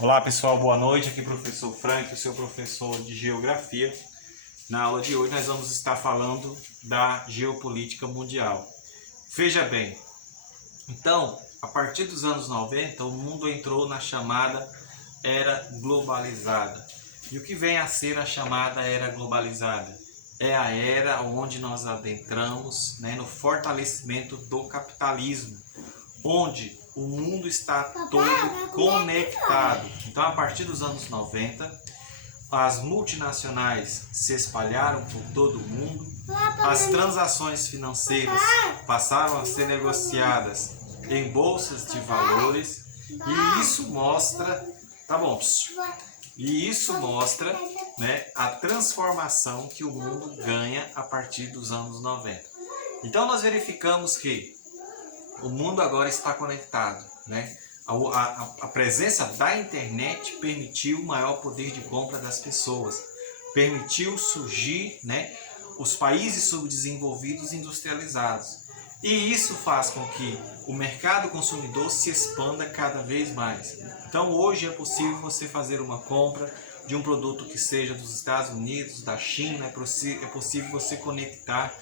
Olá pessoal, boa noite. Aqui professor Frank, o seu professor de Geografia. Na aula de hoje nós vamos estar falando da geopolítica mundial. Veja bem, então, a partir dos anos 90, o mundo entrou na chamada Era Globalizada. E o que vem a ser a chamada Era Globalizada? É a era onde nós adentramos, no fortalecimento do capitalismo, onde o mundo está todo conectado. Então, a partir dos anos 90, as multinacionais se espalharam por todo o mundo, as transações financeiras passaram a ser negociadas em bolsas de valores, e isso mostra, a transformação que o mundo ganha a partir dos anos 90. Então, nós verificamos que o mundo agora está conectado, A presença da internet permitiu maior poder de compra das pessoas, permitiu surgir, os países subdesenvolvidos industrializados. E isso faz com que o mercado consumidor se expanda cada vez mais. Então hoje é possível você fazer uma compra de um produto que seja dos Estados Unidos, da China, é possível você conectar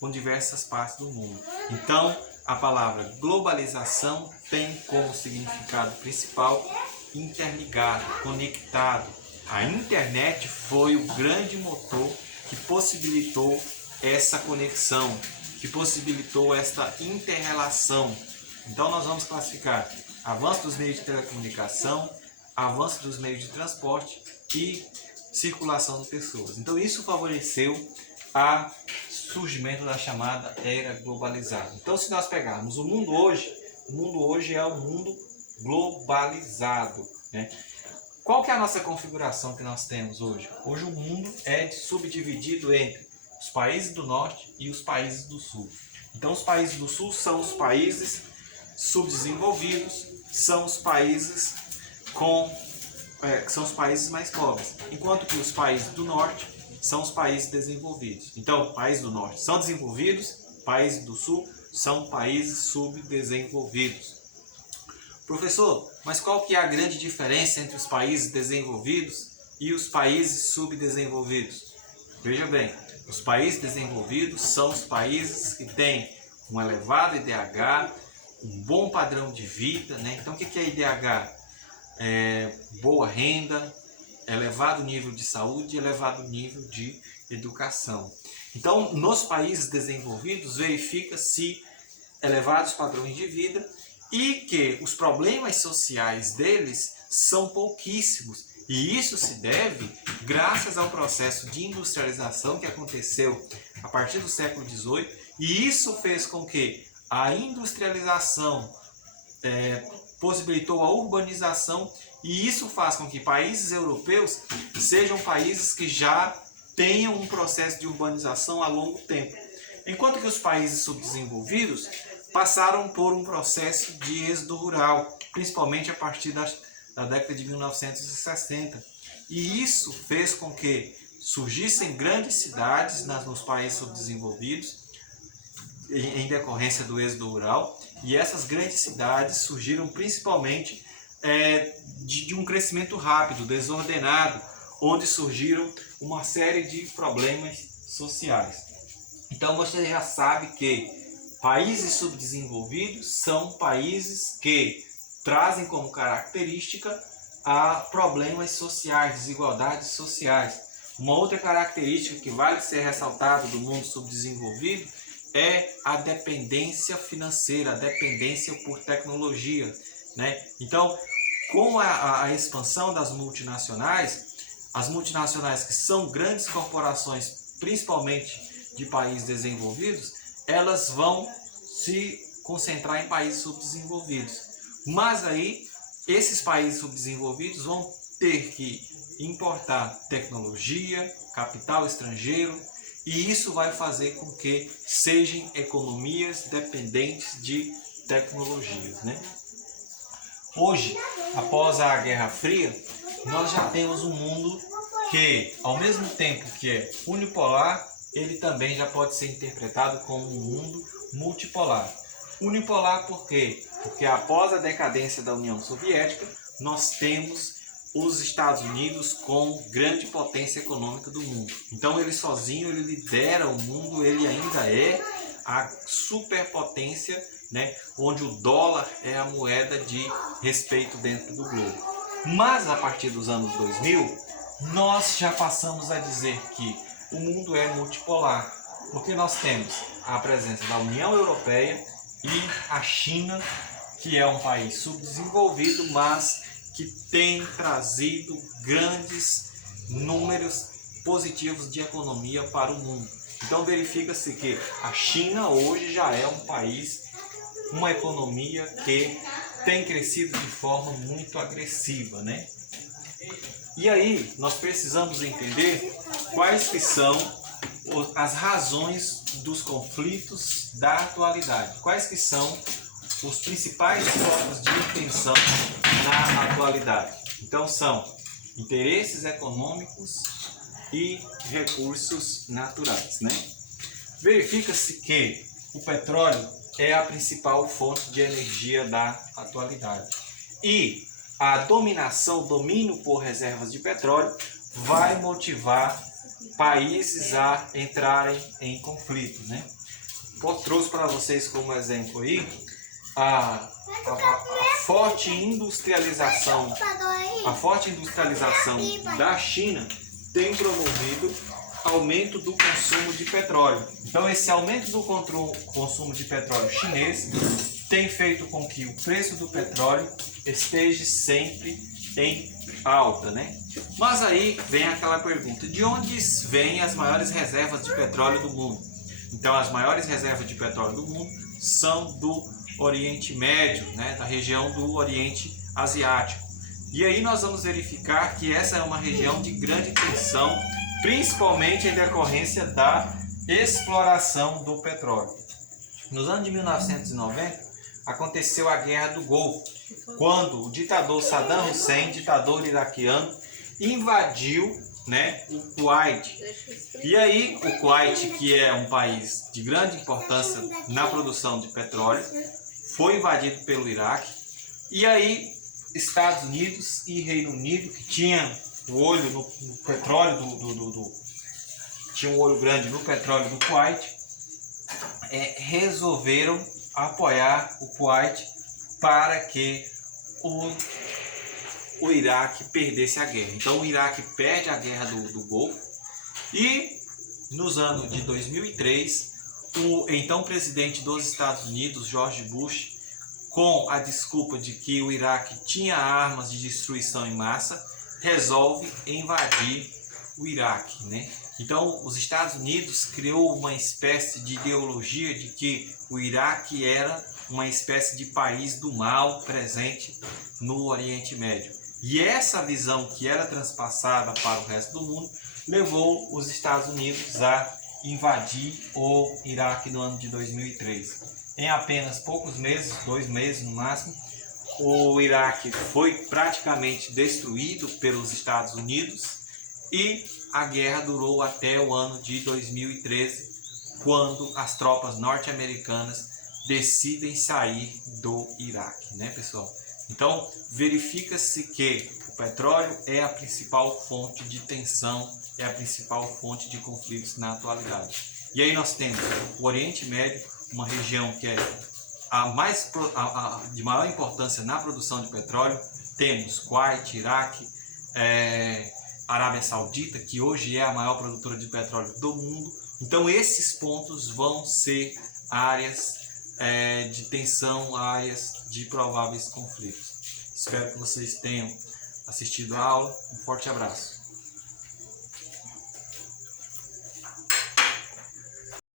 com diversas partes do mundo. Então, a palavra globalização tem como significado principal interligado, conectado. A internet foi o grande motor que possibilitou essa conexão, que possibilitou esta interrelação. Então nós vamos classificar avanço dos meios de telecomunicação, avanço dos meios de transporte e circulação de pessoas. Então isso favoreceu o surgimento da chamada era globalizada. Então, se nós pegarmos o mundo hoje é um mundo globalizado, Qual que é a nossa configuração que nós temos hoje? Hoje o mundo é subdividido entre os países do norte e os países do sul. Então, os países do sul são os países subdesenvolvidos, são os países que são os países mais pobres, enquanto que os países do norte são os países desenvolvidos. Então, países do norte são desenvolvidos, países do sul são países subdesenvolvidos. Professor, mas qual que é a grande diferença entre os países desenvolvidos e os países subdesenvolvidos? Veja bem, os países desenvolvidos são os países que têm um elevado IDH, um bom padrão de vida, Então, o que é IDH? Boa renda, elevado nível de saúde e elevado nível de educação. Então, nos países desenvolvidos, verifica-se elevados padrões de vida e que os problemas sociais deles são pouquíssimos. E isso se deve graças ao processo de industrialização que aconteceu a partir do século XVIII, e isso fez com que a industrialização possibilitou a urbanização, e isso faz com que países europeus sejam países que já tenham um processo de urbanização a longo tempo, enquanto que os países subdesenvolvidos passaram por um processo de êxodo rural, principalmente a partir da década de 1960. E isso fez com que surgissem grandes cidades nos países subdesenvolvidos, em decorrência do êxodo rural, e essas grandes cidades surgiram principalmente de um crescimento rápido, desordenado, onde surgiram uma série de problemas sociais. Então você já sabe que países subdesenvolvidos são países que trazem como característica problemas sociais, desigualdades sociais. Uma outra característica que vale ser ressaltada do mundo subdesenvolvido é a dependência financeira, a dependência por tecnologia, Então, com a expansão das multinacionais, as multinacionais que são grandes corporações, principalmente de países desenvolvidos, elas vão se concentrar em países subdesenvolvidos. Mas aí, esses países subdesenvolvidos vão ter que importar tecnologia, capital estrangeiro, e isso vai fazer com que sejam economias dependentes de tecnologias, Hoje, após a Guerra Fria, nós já temos um mundo que, ao mesmo tempo que é unipolar, ele também já pode ser interpretado como um mundo multipolar. Unipolar por quê? Porque após a decadência da União Soviética, nós temos os Estados Unidos como grande potência econômica do mundo. Então ele sozinho, ele lidera o mundo, ele ainda é a superpotência, né, onde o dólar é a moeda de respeito dentro do globo. Mas a partir dos anos 2000, nós já passamos a dizer que o mundo é multipolar, porque nós temos a presença da União Europeia e a China, que é um país subdesenvolvido, mas que tem trazido grandes números positivos de economia para o mundo. Então verifica-se que a China hoje já é um país, uma economia que tem crescido de forma muito agressiva, né? E aí nós precisamos entender quais que são as razões dos conflitos da atualidade, quais que são os principais focos de tensão na atualidade. Então são interesses econômicos e recursos naturais, né? Verifica-se que o petróleo é a principal fonte de energia da atualidade. E a dominação, o domínio por reservas de petróleo vai motivar países a entrarem em conflito, né? Eu trouxe para vocês como exemplo aí a forte industrialização da China tem promovido aumento do consumo de petróleo. Então esse aumento do consumo de petróleo chinês tem feito com que o preço do petróleo esteja sempre em alta, né? Mas aí vem aquela pergunta, de onde vêm as maiores reservas de petróleo do mundo? Então as maiores reservas de petróleo do mundo são do Oriente Médio, né? Da região do Oriente Asiático. E aí nós vamos verificar que essa é uma região de grande tensão, principalmente em decorrência da exploração do petróleo. Nos anos de 1990, aconteceu a Guerra do Golfo, quando o ditador Saddam Hussein, ditador iraquiano, invadiu, né, o Kuwait. E aí o Kuwait, que é um país de grande importância na produção de petróleo, foi invadido pelo Iraque. E aí Estados Unidos e Reino Unido, que tinha o olho no petróleo tinha um olho grande no petróleo do Kuwait, resolveram apoiar o Kuwait para que o Iraque perdesse a guerra. Então o Iraque perde a guerra do Golfo e nos anos de 2003 o então presidente dos Estados Unidos, George Bush, com a desculpa de que o Iraque tinha armas de destruição em massa, resolve invadir o Iraque, né? Então os Estados Unidos criou uma espécie de ideologia de que o Iraque era uma espécie de país do mal presente no Oriente Médio. E essa visão que era transpassada para o resto do mundo levou os Estados Unidos a invadir o Iraque no ano de 2003. Em apenas poucos meses, 2 meses no máximo, o Iraque foi praticamente destruído pelos Estados Unidos e a guerra durou até o ano de 2013, quando as tropas norte-americanas decidem sair do Iraque, né, pessoal? Então, verifica-se que o petróleo é a principal fonte de tensão, é a principal fonte de conflitos na atualidade. E aí nós temos o Oriente Médio, uma região que é de maior importância na produção de petróleo. Temos Kuwait, Iraque, Arábia Saudita, que hoje é a maior produtora de petróleo do mundo. Então esses pontos vão ser áreas de tensão, áreas de prováveis conflitos. Espero que vocês tenham assistido a aula. Um forte abraço.